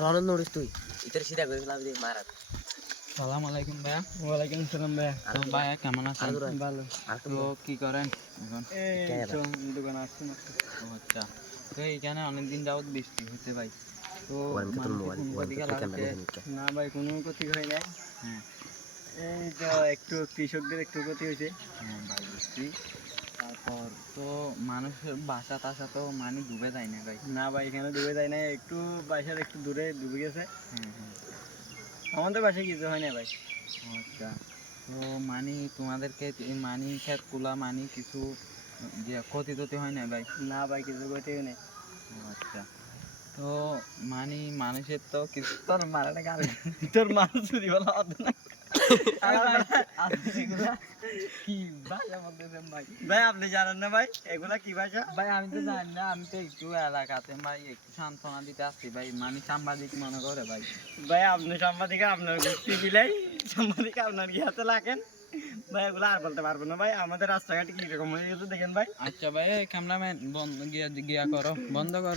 রনন notice তুই ইতর সিধা করে ফেলাবি দে মারাত। সালাম আলাইকুম ভাইয়া। ওয়ালাইকুম সালাম ভাইয়া। তো ভাইয়া কেমন আছেন? ভালো। তো কি করেন এখন? এই তো দোকানে আসছি মাত্র। ও আচ্ছা, তো এইখানে অনেকদিন যাবত বৃষ্টি হচ্ছে ভাই, তো ওয়ান কে তোর মানুষের মোবাইল কোন ওয়ান কে দিকে তোর ক্যামেরা লাগছে? দেখেন কে না ভাই কোনো ক্ষতি হয় নাই। হ্যাঁ এই তো একটু কৃষকদের একটু ক্ষতি হয়েছে। হ্যাঁ ভাই বুঝছি। তারপর তো মানুষের বাসা টাসা তো মানে ডুবে যায় না ভাই? না ভাই এখানে ডুবে যায় না, একটু বাসার একটু দূরে ডুবে গেছে। হ্যাঁ হ্যাঁ। আমাদের বাসায় কিছু হয় না ভাই। ও আচ্ছা, তো মানে তোমাদেরকে মানি ক্ষেত কুলা মানি কিছু যে ক্ষতি টতি হয় না ভাই? না ভাই কিছু ক্ষতি হয় নাই। ও আচ্ছা, তো মানে মানুষের তো কিছু তোর মারাটা গাড়ি তোর মানুষ চুরি বলা হতো না। কি ভাষা বলতেছেন ভাই? ভাই আপনি জানেন না ভাই এগুলা কি ভাষা? ভাই আমি তো জানি না, আমি তো একটু এলাকাতে ভাই একটু সান্ত্বনা দিতে আসছি ভাই, মানে সাংবাদিক মনে করে ভাই। ভাই আপনি সাংবাদিক, আপনার গোষ্ঠী বিলাই সাংবাদিক আপনার কি হাতে লাগেন ভাই, এগুলো আর বলতে পারবো না ভাই। আমাদের রাস্তাঘাট কি রকম হয়ে গেছে দেখেন ভাই। আচ্ছা ভাই, ক্যামেরাম্যান বন্ধ গিয়া গিয়া করো, বন্ধ করো।